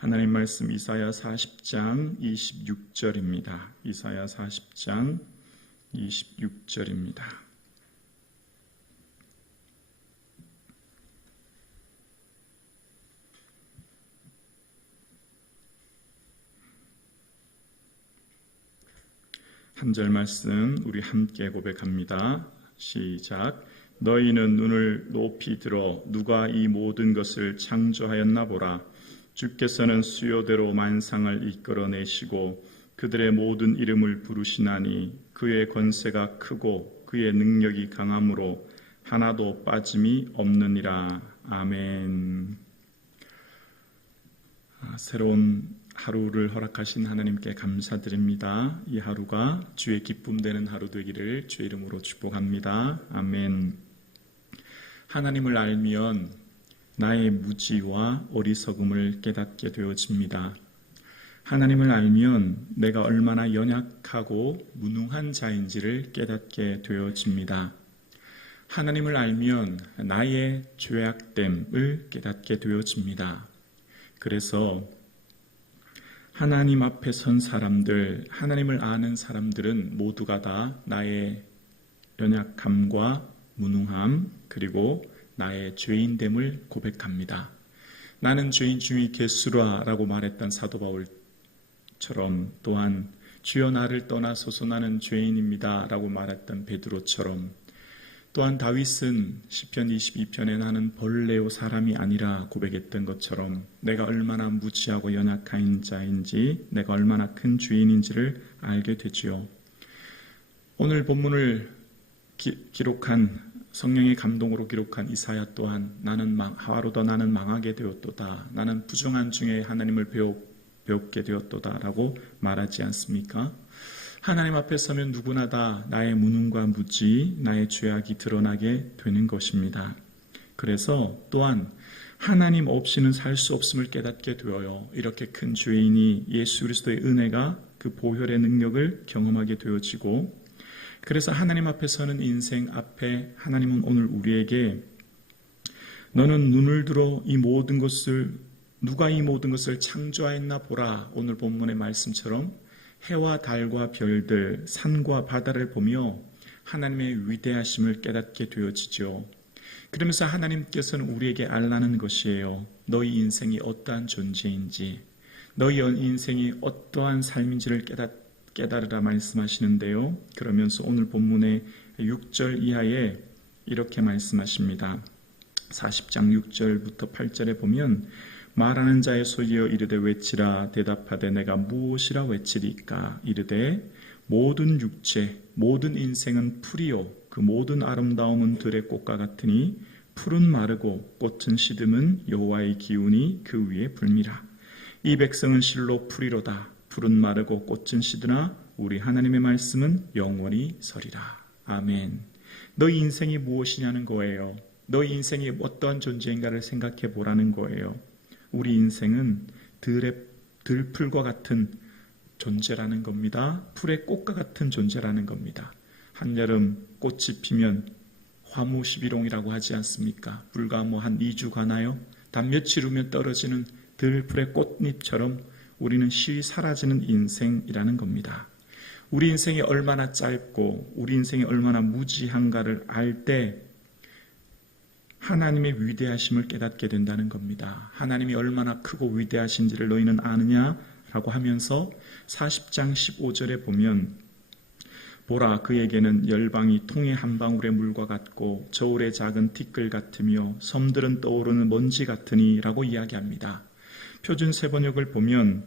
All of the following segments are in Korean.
하나님 말씀 이사야 40장 26절입니다. 이사야 40장 26절입니다. 한 절 말씀 우리 함께 고백합니다. 시작. 너희는 눈을 높이 들어 누가 이 모든 것을 창조하였나 보라. 주께서는 수요대로 만상을 이끌어내시고 그들의 모든 이름을 부르시나니 그의 권세가 크고 그의 능력이 강함으로 하나도 빠짐이 없느니라. 아멘. 새로운 하루를 허락하신 하나님께 감사드립니다. 이 하루가 주의 기쁨 되는 하루 되기를 주의 이름으로 축복합니다. 아멘. 하나님을 알면 나의 무지와 어리석음을 깨닫게 되어집니다. 하나님을 알면 내가 얼마나 연약하고 무능한 자인지를 깨닫게 되어집니다. 하나님을 알면 나의 죄악됨을 깨닫게 되어집니다. 그래서 하나님 앞에 선 사람들, 하나님을 아는 사람들은 모두가 다 나의 연약함과 무능함 그리고 나의 죄인됨을 고백합니다. 나는 죄인 중의 개수라라고 말했던 사도 바울처럼, 또한 주여 나를 떠나소서 나는 죄인입니다 라고 말했던 베드로처럼, 또한 다윗은 시편 22편에 나는 벌레요 사람이 아니라 고백했던 것처럼 내가 얼마나 무지하고 연약한 자인지, 내가 얼마나 큰 죄인인지를 알게 되지요. 오늘 본문을 기록한 성령의 감동으로 기록한 이사야 또한 하루도 나는 망하게 되었도다. 나는 부정한 중에 하나님을 배웠게 되었도다 라고 말하지 않습니까? 하나님 앞에 서면 누구나 다 나의 무능과 무지, 나의 죄악이 드러나게 되는 것입니다. 그래서 또한 하나님 없이는 살 수 없음을 깨닫게 되어요. 이렇게 큰 죄인이 예수 그리스도의 은혜가 그 보혈의 능력을 경험하게 되어지고, 그래서 하나님 앞에 서는 인생 앞에 하나님은 오늘 우리에게 너는 눈을 들어 누가 이 모든 것을 창조하였나 보라. 오늘 본문의 말씀처럼 해와 달과 별들, 산과 바다를 보며 하나님의 위대하심을 깨닫게 되어지죠. 그러면서 하나님께서는 우리에게 알라는 것이에요. 너희 인생이 어떠한 존재인지, 너희 인생이 어떠한 삶인지를 깨달으라 말씀하시는데요. 그러면서 오늘 본문의 6절 이하에 이렇게 말씀하십니다. 40장 6절부터 8절에 보면 말하는 자의 소리여 이르되 외치라. 대답하되 내가 무엇이라 외치리까. 이르되 모든 육체 모든 인생은 풀이요 그 모든 아름다움은 들의 꽃과 같으니 풀은 마르고 꽃은 시듬은 여호와의 기운이 그 위에 불미라. 이 백성은 실로 풀이로다. 풀은 마르고 꽃은 시드나 우리 하나님의 말씀은 영원히 서리라. 아멘. 너희 인생이 무엇이냐는 거예요. 너희 인생이 어떠한 존재인가를 생각해 보라는 거예요. 우리 인생은 들풀과 같은 존재라는 겁니다. 풀의 꽃과 같은 존재라는 겁니다. 한여름 꽃이 피면 화무시비롱이라고 하지 않습니까? 불과 한 2주 가나요? 단 며칠 후면 떨어지는 들풀의 꽃잎처럼 우리는 쉬이 사라지는 인생이라는 겁니다. 우리 인생이 얼마나 짧고 우리 인생이 얼마나 무지한가를 알 때 하나님의 위대하심을 깨닫게 된다는 겁니다. 하나님이 얼마나 크고 위대하신지를 너희는 아느냐라고 하면서 40장 15절에 보면 보라 그에게는 열방이 통의 한 방울의 물과 같고 저울의 작은 티끌 같으며 섬들은 떠오르는 먼지 같으니 라고 이야기합니다. 표준 세번역을 보면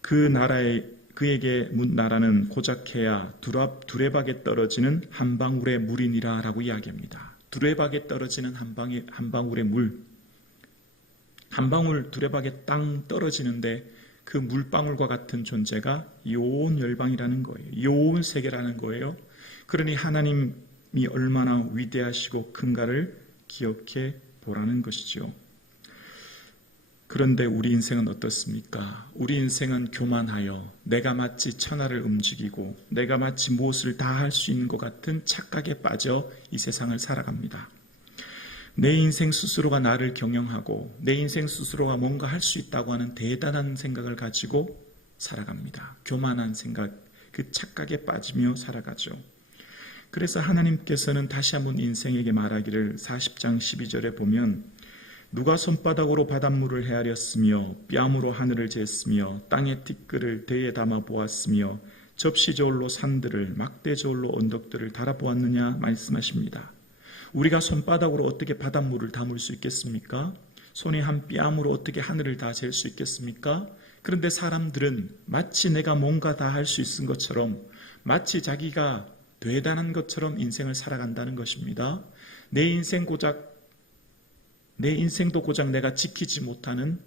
그에게 나라는 고작해야 두레박에 떨어지는 한 방울의 물이니라 라고 이야기합니다. 두레박에 떨어지는 한 방울의 물, 한 방울 두레박에 땅 떨어지는데 그 물방울과 같은 존재가 온 열방이라는 거예요. 온 세계라는 거예요. 그러니 하나님이 얼마나 위대하시고 큰가를 기억해 보라는 것이죠. 그런데 우리 인생은 어떻습니까? 우리 인생은 교만하여 내가 마치 천하를 움직이고 내가 마치 무엇을 다 할 수 있는 것 같은 착각에 빠져 이 세상을 살아갑니다. 내 인생 스스로가 나를 경영하고 내 인생 스스로가 뭔가 할 수 있다고 하는 대단한 생각을 가지고 살아갑니다. 교만한 생각, 그 착각에 빠지며 살아가죠. 그래서 하나님께서는 다시 한번 인생에게 말하기를 40장 12절에 보면 누가 손바닥으로 바닷물을 헤아렸으며 뺨으로 하늘을 쟀으며 땅의 티끌을 대에 담아 보았으며 접시 저울로 산들을 막대 저울로 언덕들을 달아보았느냐 말씀하십니다. 우리가 손바닥으로 어떻게 바닷물을 담을 수 있겠습니까? 손의 한 뺨으로 어떻게 하늘을 다 잴 수 있겠습니까? 그런데 사람들은 마치 내가 뭔가 다 할 수 있은 것처럼, 마치 자기가 대단한 것처럼 인생을 살아간다는 것입니다. 내 인생도 고작 내가 지키지 못하는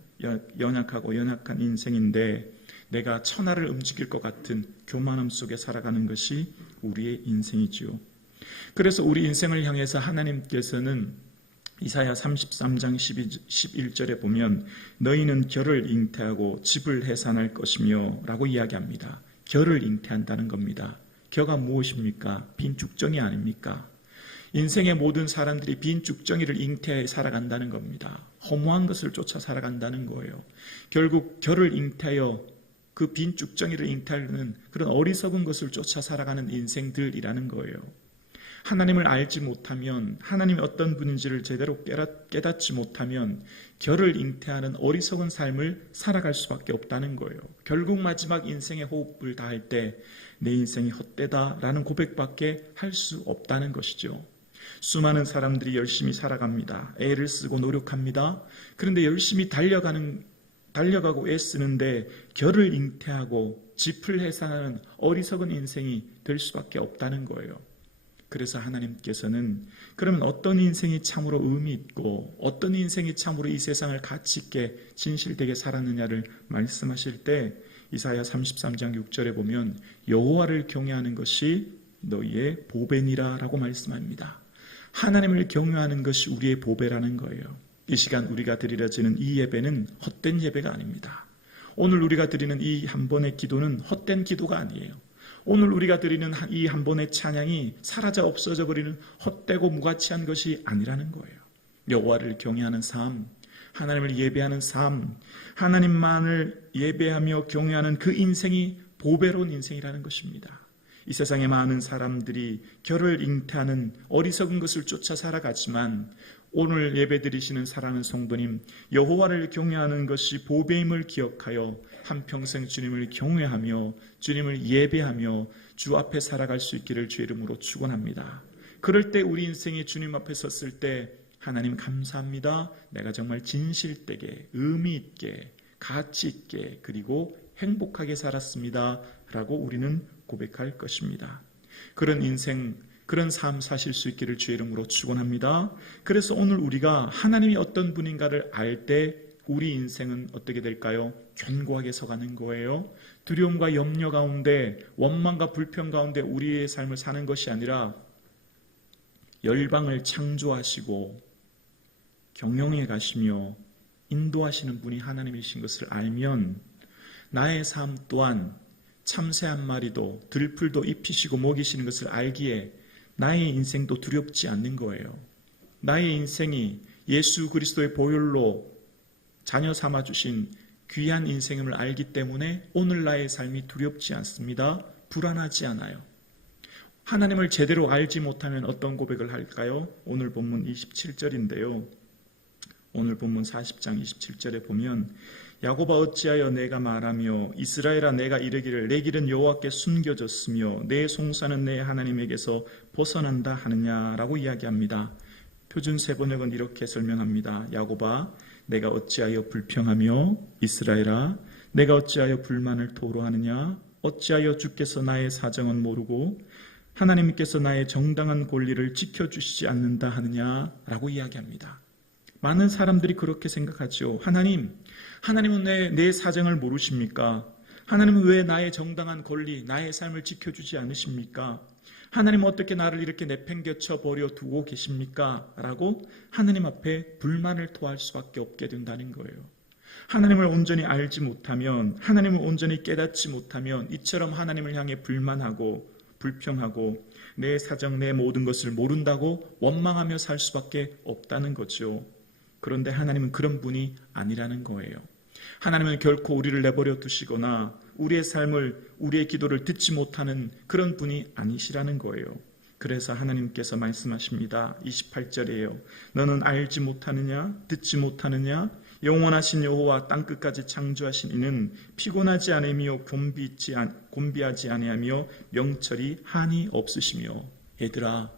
연약하고 연약한 인생인데 내가 천하를 움직일 것 같은 교만함 속에 살아가는 것이 우리의 인생이지요. 그래서 우리 인생을 향해서 하나님께서는 이사야 33장 11절에 보면 너희는 결을 잉태하고 집을 해산할 것이며 라고 이야기합니다. 결을 잉태한다는 겁니다. 결가 무엇입니까? 빈 죽정이 아닙니까? 인생의 모든 사람들이 빈 죽정이를 잉태해 살아간다는 겁니다. 허무한 것을 쫓아 살아간다는 거예요. 결국 결을 잉태하여 그 빈 죽정이를 잉태하는 그런 어리석은 것을 쫓아 살아가는 인생들이라는 거예요. 하나님을 알지 못하면, 하나님이 어떤 분인지를 제대로 깨닫지 못하면 결을 잉태하는 어리석은 삶을 살아갈 수밖에 없다는 거예요. 결국 마지막 인생의 호흡을 다할 때 내 인생이 헛되다라는 고백밖에 할 수 없다는 것이죠. 수많은 사람들이 열심히 살아갑니다. 애를 쓰고 노력합니다. 그런데 열심히 달려가고 애쓰는데 결을 잉태하고 짚을 해산하는 어리석은 인생이 될 수밖에 없다는 거예요. 그래서 하나님께서는 그러면 어떤 인생이 참으로 의미 있고 어떤 인생이 참으로 이 세상을 가치 있게 진실되게 살았느냐를 말씀하실 때 이사야 33장 6절에 보면 여호와를 경외하는 것이 너희의 보배니라 라고 말씀합니다. 하나님을 경외하는 것이 우리의 보배라는 거예요. 이 시간 우리가 드리려지는 이 예배는 헛된 예배가 아닙니다. 오늘 우리가 드리는 이 한 번의 기도는 헛된 기도가 아니에요. 오늘 우리가 드리는 이 한 번의 찬양이 사라져 없어져 버리는 헛되고 무가치한 것이 아니라는 거예요. 여호와를 경외하는 삶, 하나님을 예배하는 삶, 하나님만을 예배하며 경외하는 그 인생이 보배로운 인생이라는 것입니다. 이 세상에 많은 사람들이 결을 잉태하는 어리석은 것을 쫓아 살아가지만 오늘 예배드리시는 사랑하는 성도님, 여호와를 경외하는 것이 보배임을 기억하여 한평생 주님을 경외하며 주님을 예배하며 주 앞에 살아갈 수 있기를 주의 이름으로 축원합니다. 그럴 때 우리 인생이 주님 앞에 섰을 때 하나님 감사합니다. 내가 정말 진실되게 의미 있게 가치 있게 그리고 행복하게 살았습니다 라고 우리는 고백할 것입니다. 그런 인생, 그런 삶 사실 수 있기를 주의 이름으로 축원합니다. 그래서 오늘 우리가 하나님이 어떤 분인가를 알 때 우리 인생은 어떻게 될까요? 견고하게 서가는 거예요. 두려움과 염려 가운데, 원망과 불평 가운데 우리의 삶을 사는 것이 아니라 열방을 창조하시고 경영해 가시며 인도하시는 분이 하나님이신 것을 알면 나의 삶 또한 참새 한 마리도 들풀도 입히시고 먹이시는 것을 알기에 나의 인생도 두렵지 않는 거예요. 나의 인생이 예수 그리스도의 보혈로 자녀 삼아주신 귀한 인생임을 알기 때문에 오늘 나의 삶이 두렵지 않습니다. 불안하지 않아요. 하나님을 제대로 알지 못하면 어떤 고백을 할까요? 오늘 본문 27절인데요. 오늘 본문 40장 27절에 보면 야곱아 어찌하여 내가 말하며 이스라엘아 내가 이르기를 내 길은 여호와께 숨겨졌으며 내 송사는 내 하나님에게서 벗어난다 하느냐라고 이야기합니다. 표준 세번역은 이렇게 설명합니다. 야곱아 내가 어찌하여 불평하며 이스라엘아 내가 어찌하여 불만을 토로하느냐 어찌하여 주께서 나의 사정은 모르고 하나님께서 나의 정당한 권리를 지켜주시지 않는다 하느냐라고 이야기합니다. 많은 사람들이 그렇게 생각하죠. 하나님은 내 사정을 모르십니까? 하나님은 왜 나의 정당한 권리, 나의 삶을 지켜주지 않으십니까? 하나님은 어떻게 나를 이렇게 내팽개쳐 버려 두고 계십니까? 라고 하나님 앞에 불만을 토할 수밖에 없게 된다는 거예요. 하나님을 온전히 알지 못하면, 하나님을 온전히 깨닫지 못하면 이처럼 하나님을 향해 불만하고 불평하고 내 사정, 내 모든 것을 모른다고 원망하며 살 수밖에 없다는 거죠. 그런데 하나님은 그런 분이 아니라는 거예요. 하나님은 결코 우리를 내버려 두시거나 우리의 삶을, 우리의 기도를 듣지 못하는 그런 분이 아니시라는 거예요. 그래서 하나님께서 말씀하십니다. 28절이에요. 너는 알지 못하느냐? 듣지 못하느냐? 영원하신 여호와 땅끝까지 창조하신 이는 피곤하지 않으며 곤비하지 아니하며 명철이 한이 없으시며. 얘들아,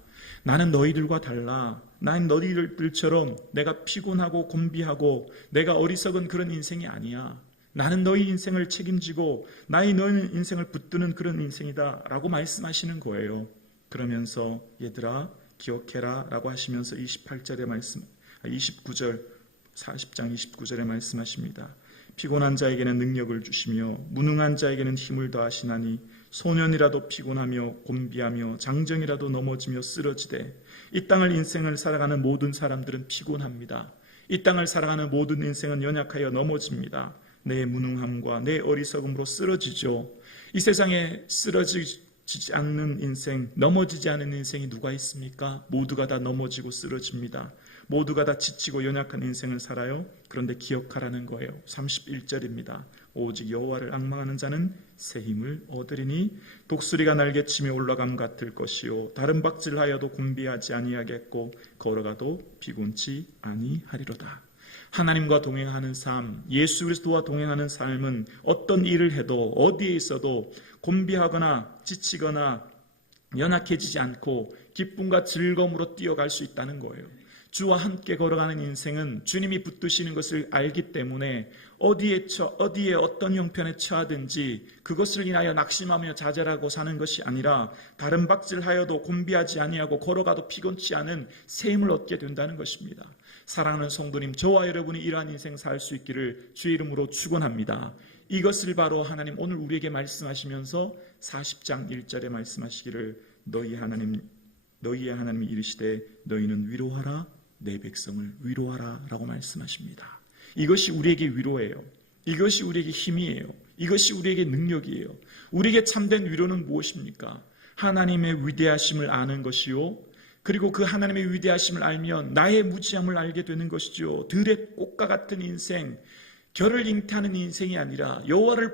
나는 너희들과 달라. 나는 너희들처럼 내가 피곤하고 곤비하고 내가 어리석은 그런 인생이 아니야. 나는 너희 인생을 책임지고 너희 인생을 붙드는 그런 인생이다 라고 말씀하시는 거예요. 그러면서 얘들아 기억해라 라고 하시면서 28절의 말씀, 29절 40장 29절에 말씀하십니다. 피곤한 자에게는 능력을 주시며 무능한 자에게는 힘을 더하시나니 소년이라도 피곤하며 곤비하며 장정이라도 넘어지며 쓰러지되. 이 땅을 인생을 살아가는 모든 사람들은 피곤합니다. 이 땅을 살아가는 모든 인생은 연약하여 넘어집니다. 내 무능함과 내 어리석음으로 쓰러지죠. 이 세상에 쓰러지지 않는 인생, 넘어지지 않은 인생이 누가 있습니까? 모두가 다 넘어지고 쓰러집니다. 모두가 다 지치고 연약한 인생을 살아요. 그런데 기억하라는 거예요. 31절입니다. 오직 여호와를 앙망하는 자는 새 힘을 얻으리니 독수리가 날개치며 올라감 같을 것이요 다른 박질하여도 곤비하지 아니하겠고 걸어가도 피곤치 아니하리로다. 하나님과 동행하는 삶, 예수 그리스도와 동행하는 삶은 어떤 일을 해도 어디에 있어도 곤비하거나 지치거나 연약해지지 않고 기쁨과 즐거움으로 뛰어갈 수 있다는 거예요. 주와 함께 걸어가는 인생은 주님이 붙드시는 것을 알기 때문에 어디에 어떤 형편에 처하든지 그것을 인하여 낙심하며 좌절하고 사는 것이 아니라 다른 박질하여도 곤비하지 아니하고 걸어가도 피곤치 않은 새 힘을 얻게 된다는 것입니다. 사랑하는 성도님, 저와 여러분이 이러한 인생 살 수 있기를 주의 이름으로 축원합니다. 이것을 바로 하나님 오늘 우리에게 말씀하시면서 40장 1절에 말씀하시기를 너희의 하나님이 이르시되 너희는 위로하라 내 백성을 위로하라 라고 말씀하십니다. 이것이 우리에게 위로예요. 이것이 우리에게 힘이에요. 이것이 우리에게 능력이에요. 우리에게 참된 위로는 무엇입니까? 하나님의 위대하심을 아는 것이요, 그리고 그 하나님의 위대하심을 알면 나의 무지함을 알게 되는 것이죠. 들의 꽃과 같은 인생, 결을 잉태하는 인생이 아니라 여호와를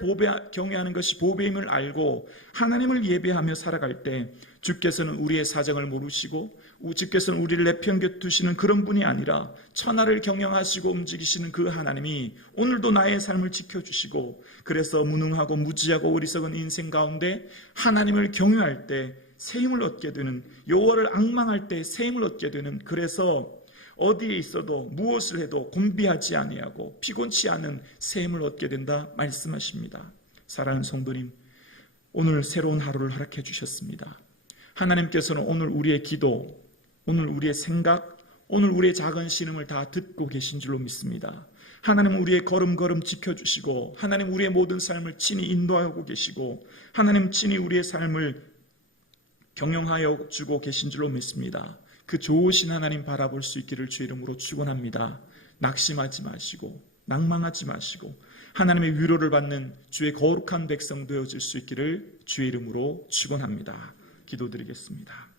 경외하는 것이 보배임을 알고 하나님을 예배하며 살아갈 때 주께서는 우리의 사정을 모르시고 주께서는 우리를 내팽겨 두시는 그런 분이 아니라 천하를 경영하시고 움직이시는 그 하나님이 오늘도 나의 삶을 지켜주시고, 그래서 무능하고 무지하고 어리석은 인생 가운데 하나님을 경외할 때 새 힘을 얻게 되는, 여호와를 앙망할 때 새 힘을 얻게 되는, 그래서 어디에 있어도 무엇을 해도 곤비하지 아니하고 피곤치 않은 새 힘을 얻게 된다 말씀하십니다. 사랑하는 성도님, 오늘 새로운 하루를 허락해 주셨습니다. 하나님께서는 오늘 우리의 기도, 오늘 우리의 생각, 오늘 우리의 작은 신음을 다 듣고 계신 줄로 믿습니다. 하나님은 우리의 걸음걸음 지켜주시고 하나님 우리의 모든 삶을 친히 인도하고 계시고 하나님 친히 우리의 삶을 경영하여 주고 계신 줄로 믿습니다. 그 좋으신 하나님 바라볼 수 있기를 주의 이름으로 축원합니다. 낙심하지 마시고 낭망하지 마시고 하나님의 위로를 받는 주의 거룩한 백성 되어질 수 있기를 주의 이름으로 축원합니다. 기도드리겠습니다.